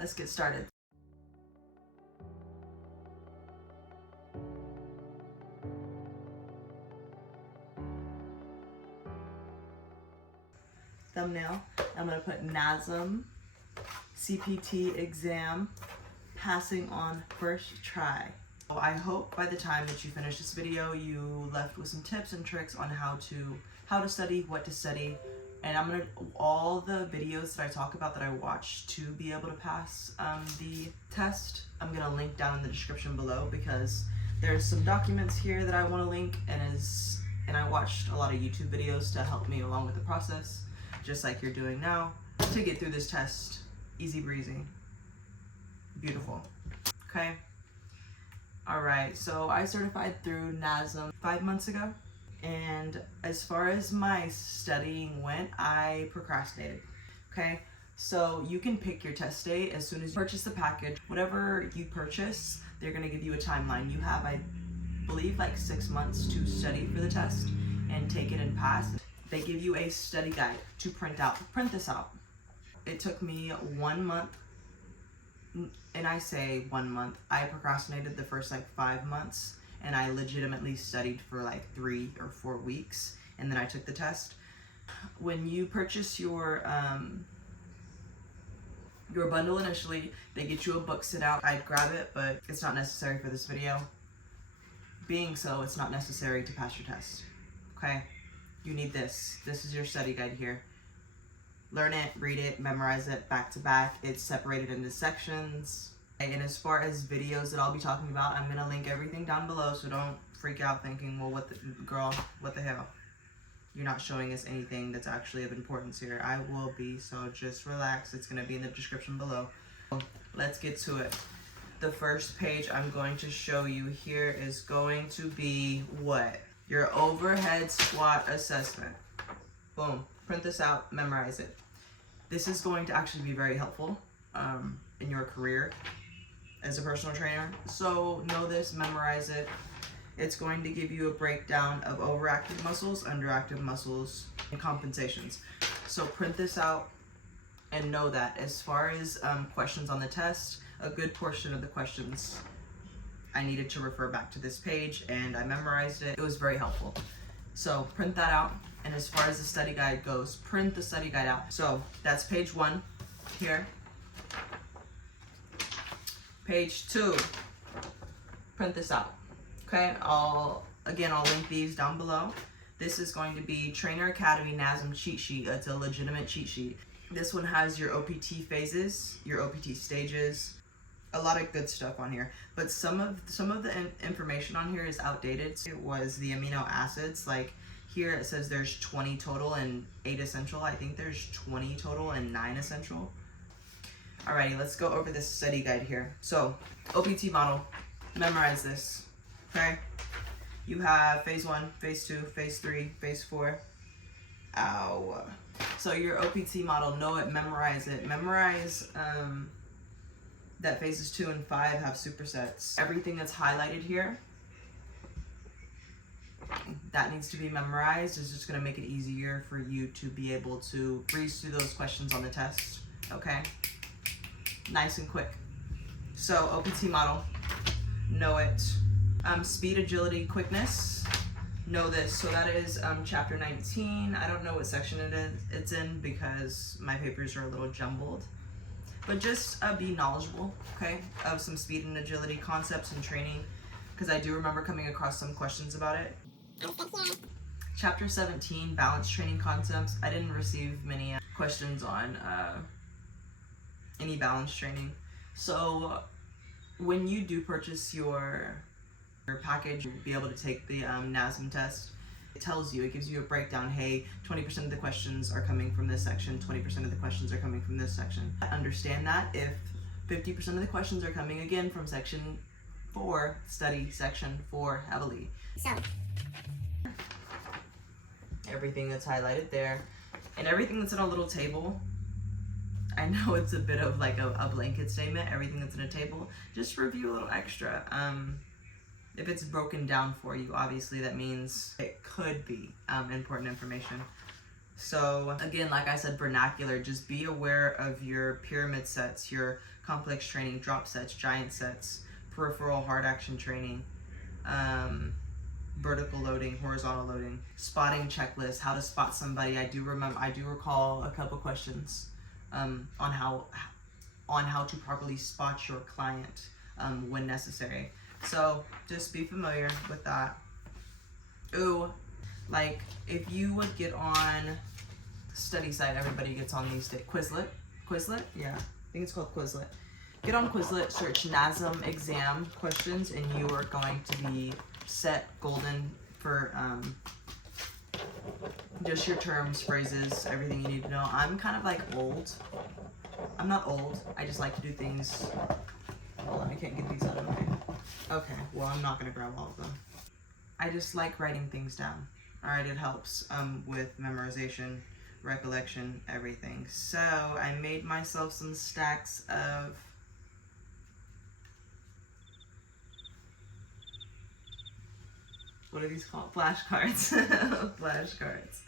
let's get started. Thumbnail, I'm going to put NASM CPT EXAM passing on first try. So I hope by the time that you finish this video, you left with some tips and tricks on how to study, what to study. And I'm gonna, all the videos that I talk about that I watched to be able to pass the test, I'm gonna link down in the description below, because there's some documents here that I wanna link, and I watched a lot of YouTube videos to help me along with the process, just like you're doing now, to get through this test. Easy breezy. Beautiful. Okay. Alright, so I certified through NASM 5 months ago. And as far as my studying went, I procrastinated. Okay, so you can pick your test date as soon as you purchase the package. Whatever you purchase, they're gonna give you a timeline. You have, I believe, like 6 months to study for the test and take it and pass. They give you a study guide to print out. Print this out. It took me 1 month, and I say 1 month. I procrastinated the first like 5 months. And I legitimately studied for like 3 or 4 weeks, and then I took the test. When you purchase your bundle initially, they get you a book sit out. I'd grab it, but it's not necessary for this video. Being so, it's not necessary to pass your test. Okay? You need this. This is your study guide here. Learn it, read it, memorize it back to back. It's separated into sections. And as far as videos that I'll be talking about, I'm gonna link everything down below, so don't freak out thinking, well, what the hell? You're not showing us anything that's actually of importance here. I will be, so just relax. It's gonna be in the description below. Let's get to it. The first page I'm going to show you here is going to be what? Your overhead squat assessment. Boom. Print this out, memorize it. This is going to actually be very helpful in your career as a personal trainer. So know this, memorize it. It's going to give you a breakdown of overactive muscles, underactive muscles, and compensations. So print this out and know that. As far as questions on the test, a good portion of the questions I needed to refer back to this page, and I memorized it. It was very helpful. So print that out. And as far as the study guide goes, print the study guide out. So that's page 1 here. Page 2, print this out. Okay, I'll link these down below. This is going to be Trainer Academy NASM cheat sheet. It's a legitimate cheat sheet. This one has your OPT phases, your OPT stages, a lot of good stuff on here. But some of the information on here is outdated. It was the amino acids. Like here it says there's 20 total and 8 essential. I think there's 20 total and 9 essential. Alrighty, let's go over this study guide here. So, OPT model, memorize this, okay? You have phase 1, phase 2, phase 3, phase 4. Ow. So your OPT model, know it, memorize it. Memorize that phases 2 and 5 have supersets. Everything that's highlighted here, that needs to be memorized. It's just gonna make it easier for you to be able to breeze through those questions on the test, okay? Nice and quick. So OPT model, know it. Speed, agility, quickness, know this. So that is chapter 19. I don't know what section it's in because my papers are a little jumbled. But just be knowledgeable, okay, of some speed and agility concepts and training, because I do remember coming across some questions about it. Chapter 17, balance training concepts. I didn't receive many questions on any balance training. So when you do purchase your package, you'll be able to take the NASM test. It tells you, it gives you a breakdown. Hey, 20% of the questions are coming from this section, 20% of the questions are coming from this section. Understand that if 50% of the questions are coming again from section 4, study section 4 heavily. So everything that's highlighted there and everything that's in a little table, I know it's a bit of like a blanket statement, everything that's in a table, just review a little extra. If it's broken down for you, obviously that means it could be important information. So again, like I said, vernacular, just be aware of your pyramid sets, your complex training, drop sets, giant sets, peripheral hard action training, vertical loading, horizontal loading, spotting checklist, how to spot somebody. I do recall a couple questions on how to properly spot your client when necessary. So just be familiar with that. Ooh, like if you would get on study site, everybody gets on these days. Quizlet, yeah, I think it's called Quizlet. Get on Quizlet, search NASM exam questions, and you are going to be set golden for just your terms, phrases, everything you need to know. I'm kind of like old. I'm not old. I just like to do things. Hold on, I can't get these out of my. Okay, well, I'm not gonna grab all of them. I just like writing things down. All right, it helps with memorization, recollection, everything. So I made myself some stacks of what are these called? Flashcards. Flashcards.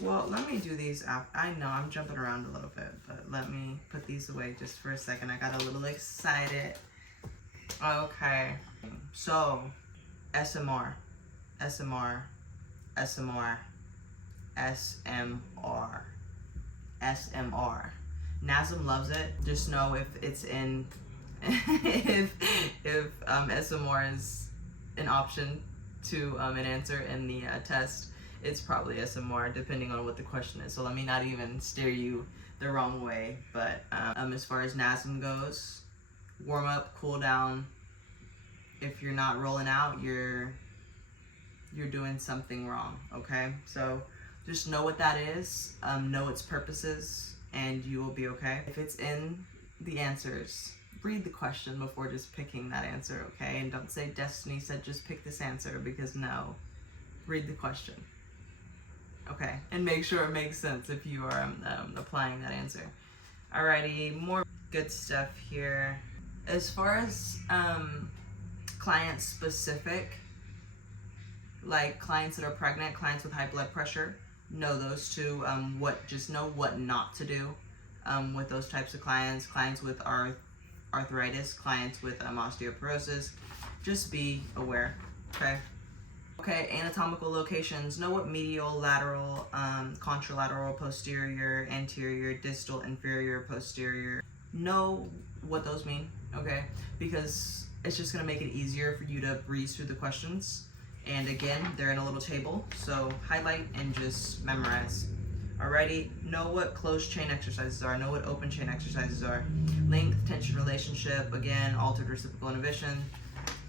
Well, let me do these after. I know I'm jumping around a little bit, but let me put these away just for a second. I got a little excited. Okay, so SMR, SMR, SMR, SMR, SMR. NASM loves it. Just know if it's in, if SMR is an option to an answer in the test, it's probably SMR depending on what the question is. So let me not even steer you the wrong way. But as far as NASM goes, warm up, cool down. If you're not rolling out, you're doing something wrong. Okay, so just know what that is, know its purposes, and you will be okay. If it's in the answers, read the question before just picking that answer. Okay, and don't say Destiny said just pick this answer, because no, read the question. Okay, and make sure it makes sense if you are applying that answer. Alrighty, more good stuff here. As far as client specific, like clients that are pregnant, clients with high blood pressure, know those two. Just know what not to do with those types of clients. Clients with arthritis, clients with osteoporosis. Just be aware. Okay, anatomical locations. Know what medial, lateral, contralateral, posterior, anterior, distal, inferior, posterior. Know what those mean, okay? Because it's just gonna make it easier for you to breeze through the questions. And again, they're in a little table, so highlight and just memorize. Alrighty, know what closed chain exercises are, know what open chain exercises are. Length, tension relationship, again, altered reciprocal inhibition.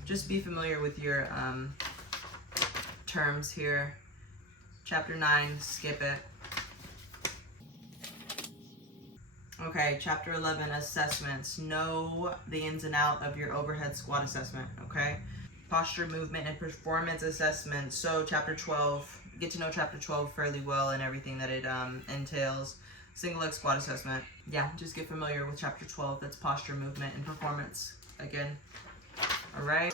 Just be familiar with your terms here. Chapter 9, skip it. Okay, chapter 11, assessments. Know the ins and out of your overhead squat assessment, okay? Posture, movement, and performance assessment. So chapter 12, get to know chapter 12 fairly well and everything that it entails. Single leg squat assessment. Yeah, just get familiar with chapter 12. That's posture, movement, and performance. Again, all right?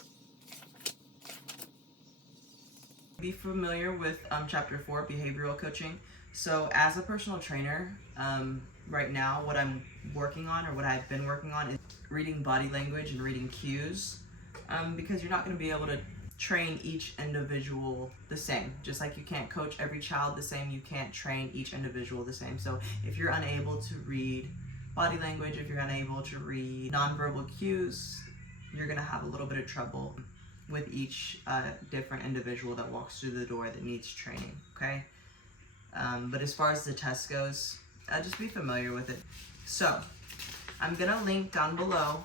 Be familiar with chapter 4, behavioral coaching. So as a personal trainer, right now what I'm working on, or what I've been working on, is reading body language and reading cues, because you're not going to be able to train each individual the same. Just like you can't coach every child the same, you can't train each individual the same. So if you're unable to read body language, if you're unable to read nonverbal cues, you're going to have a little bit of trouble with each different individual that walks through the door that needs training, okay? But as far as the test goes, just be familiar with it. So I'm gonna link down below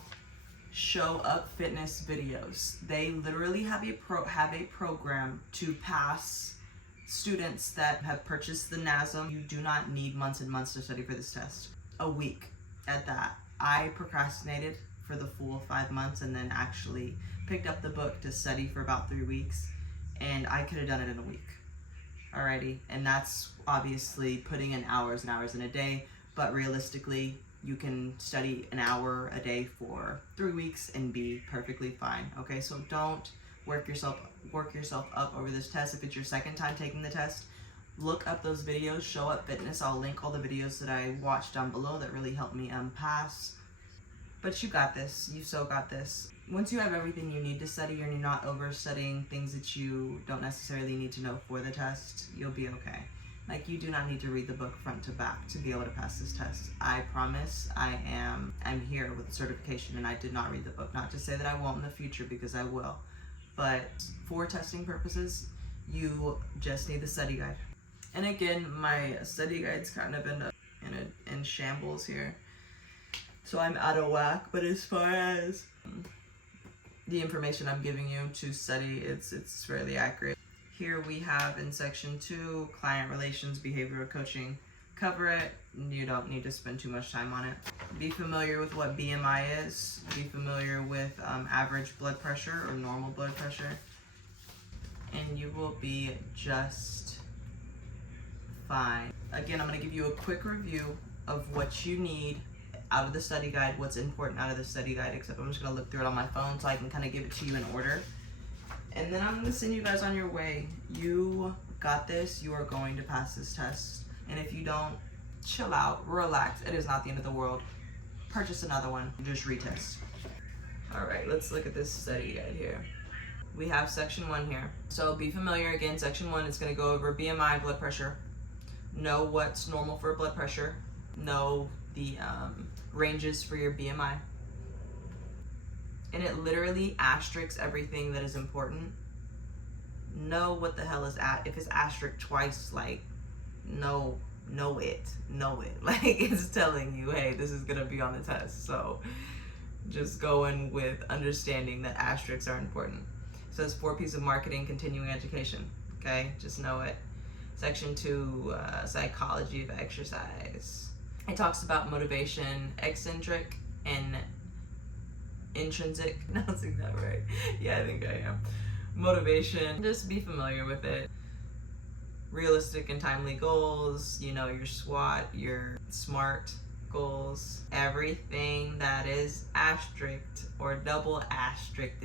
Show Up Fitness videos. They literally have a program to pass students that have purchased the NASM. You do not need months and months to study for this test. A week at that. I procrastinated for the full 5 months and then actually picked up the book to study for about 3 weeks, and I could have done it in a week. Alrighty, and that's obviously putting in hours and hours in a day, but realistically, you can study an hour a day for 3 weeks and be perfectly fine. Okay, so don't work yourself up over this test. If it's your second time taking the test, look up those videos, Show Up Fitness. I'll link all the videos that I watched down below that really helped me pass. But you got this. You so got this. Once you have everything you need to study and you're not over studying things that you don't necessarily need to know for the test, you'll be okay. Like, you do not need to read the book front to back to be able to pass this test. I promise. I'm here with certification, and I did not read the book. Not to say that I won't in the future, because I will. But for testing purposes, you just need the study guide. And again, my study guide's kind of in shambles here, so I'm out of whack. But as far as the information I'm giving you to study, it's fairly accurate. Here we have in section 2, client relations, behavioral coaching. Cover it. You don't need to spend too much time on it. Be familiar with what BMI is. Be familiar with average blood pressure or normal blood pressure. And you will be just fine. Again, I'm going to give you a quick review of what you need out of the study guide, what's important out of the study guide, except I'm just going to look through it on my phone so I can kind of give it to you in order. And then I'm going to send you guys on your way. You got this. You are going to pass this test. And if you don't, chill out, relax. It is not the end of the world. Purchase another one. Just retest. All right, let's look at this study guide here. We have section 1 here. So be familiar. Again, section 1 is going to go over BMI, blood pressure. Know what's normal for blood pressure. Know the ranges for your BMI. And it literally asterisks everything that is important. Know what the hell is if it's asterisk twice, like, know it. Like, it's telling you, hey, this is gonna be on the test. So just go in with understanding that asterisks are important. So it's 4 P's of marketing, continuing education. Okay, just know it. Section 2, psychology of exercise. It talks about motivation, eccentric and intrinsic. Announcing that right? Yeah, I think I am. Motivation, just be familiar with it. Realistic and timely goals, you know, your SWOT, your SMART goals. Everything that is asterisked or double asterisked,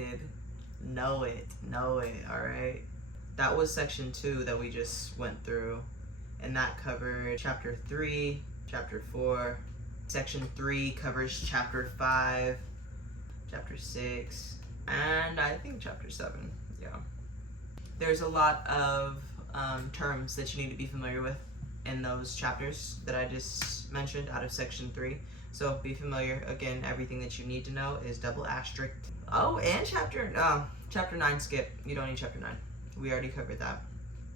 know it, all right? That was section 2 that we just went through, and that covered chapter 3, chapter 4. Section 3 covers chapter 5, chapter 6, and I think chapter 7, yeah. There's a lot of terms that you need to be familiar with in those chapters that I just mentioned out of section 3. So be familiar. Again, everything that you need to know is double asterisk. Oh, and chapter 9, skip. You don't need chapter 9. We already covered that.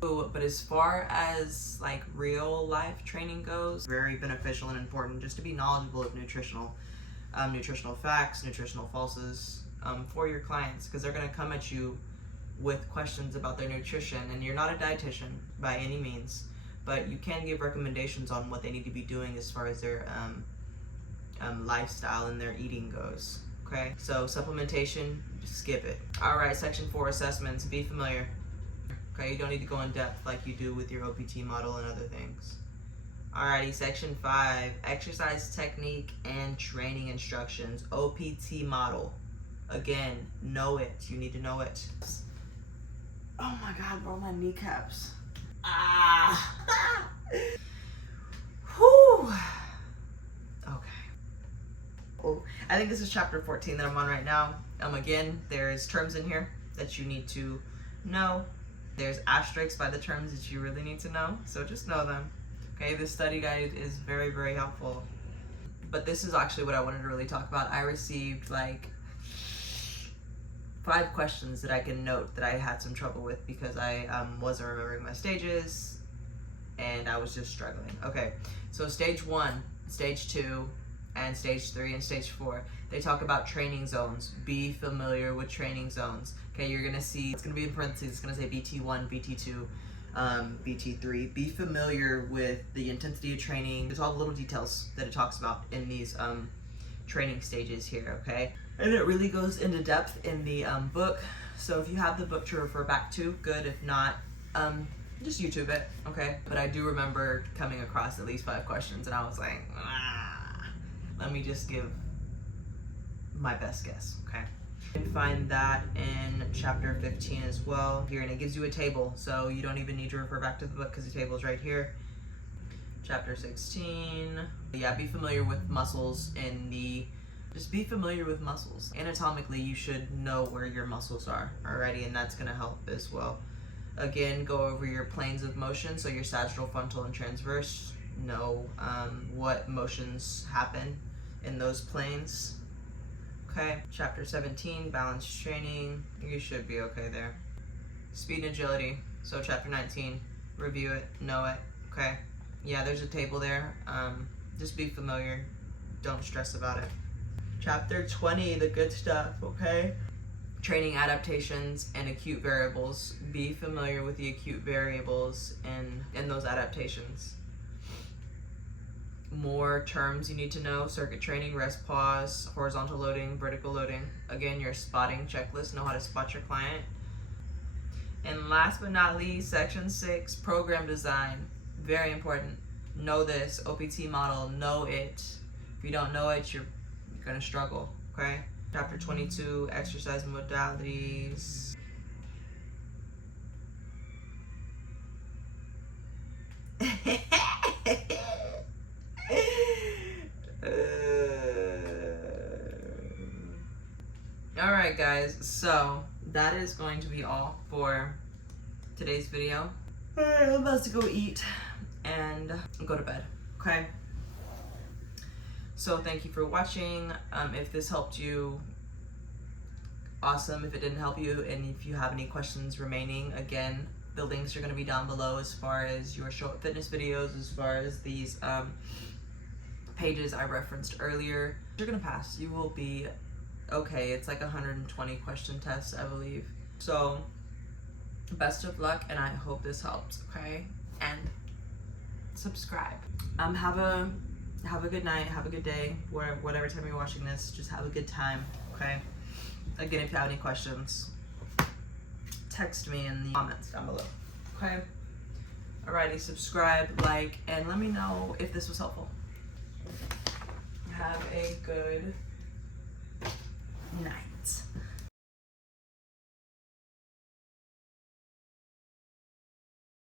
Ooh, but as far as like real life training goes, very beneficial and important just to be knowledgeable of nutritional facts, nutritional falses for your clients, because they're going to come at you with questions about their nutrition. And you're not a dietitian by any means, but you can give recommendations on what they need to be doing as far as their lifestyle and their eating goes. Okay, so supplementation, skip it. All right, section 4, assessments. Be familiar. Okay, you don't need to go in depth like you do with your OPT model and other things. Alrighty, section 5, exercise technique and training instructions. OPT model. Again, know it. You need to know it. Oh my God, bro, my kneecaps. Whew. Okay. Oh, I think this is chapter 14 that I'm on right now. Again, there's terms in here that you need to know. There's asterisks by the terms that you really need to know, so just know them. Okay, this study guide is very, very helpful. But this is actually what I wanted to really talk about. I received like 5 questions that I can note that I had some trouble with because I wasn't remembering my stages and I was just struggling. Okay, so stage 1, stage 2, and stage 3 and stage 4, they talk about training zones. Be familiar with training zones. Okay, you're gonna see, it's gonna be in parentheses, it's gonna say BT1, BT2, BT3. Be familiar with the intensity of training. There's all the little details that it talks about in these training stages here, okay? And it really goes into depth in the book. So if you have the book to refer back to, good. If not, just YouTube it, okay? But I do remember coming across at least 5 questions and I was like, let me just give my best guess, okay? You can find that in chapter 15 as well here, and it gives you a table, so you don't even need to refer back to the book because the table is right here. Chapter 16. Yeah, be familiar with muscles just be familiar with muscles. Anatomically, you should know where your muscles are already, and that's gonna help as well. Again, go over your planes of motion, so your sagittal, frontal, and transverse. Know what motions happen in those planes. Okay, chapter 17, balance training. You should be okay there. Speed and agility. So chapter 19, review it, know it. Okay, yeah, there's a table there. Just be familiar. Don't stress about it. Chapter 20, the good stuff, okay? Training adaptations and acute variables. Be familiar with the acute variables in those adaptations. More terms you need to know: circuit training, rest pause, horizontal loading, vertical loading. Again, your spotting checklist, know how to spot your client. And last but not least, section 6, program design. Very important. Know this, OPT model, know it. If you don't know it, you're gonna struggle, okay? Chapter 22, exercise modalities. Alright guys, so that is going to be all for today's video. I'm about to go eat and go to bed, okay? So thank you for watching. If this helped you, awesome. If it didn't help you, and if you have any questions remaining, again, the links are going to be down below as far as your short fitness videos, as far as these pages I referenced earlier. You're going to pass. You will be okay. It's like a 120 question test, I believe. So best of luck, and I hope this helps, okay? And subscribe. Have a good night, have a good day, whatever time you're watching this, just have a good time, okay? Again, if you have any questions, text me in the comments down below, okay? Alrighty, subscribe, like, and let me know if this was helpful. Have a good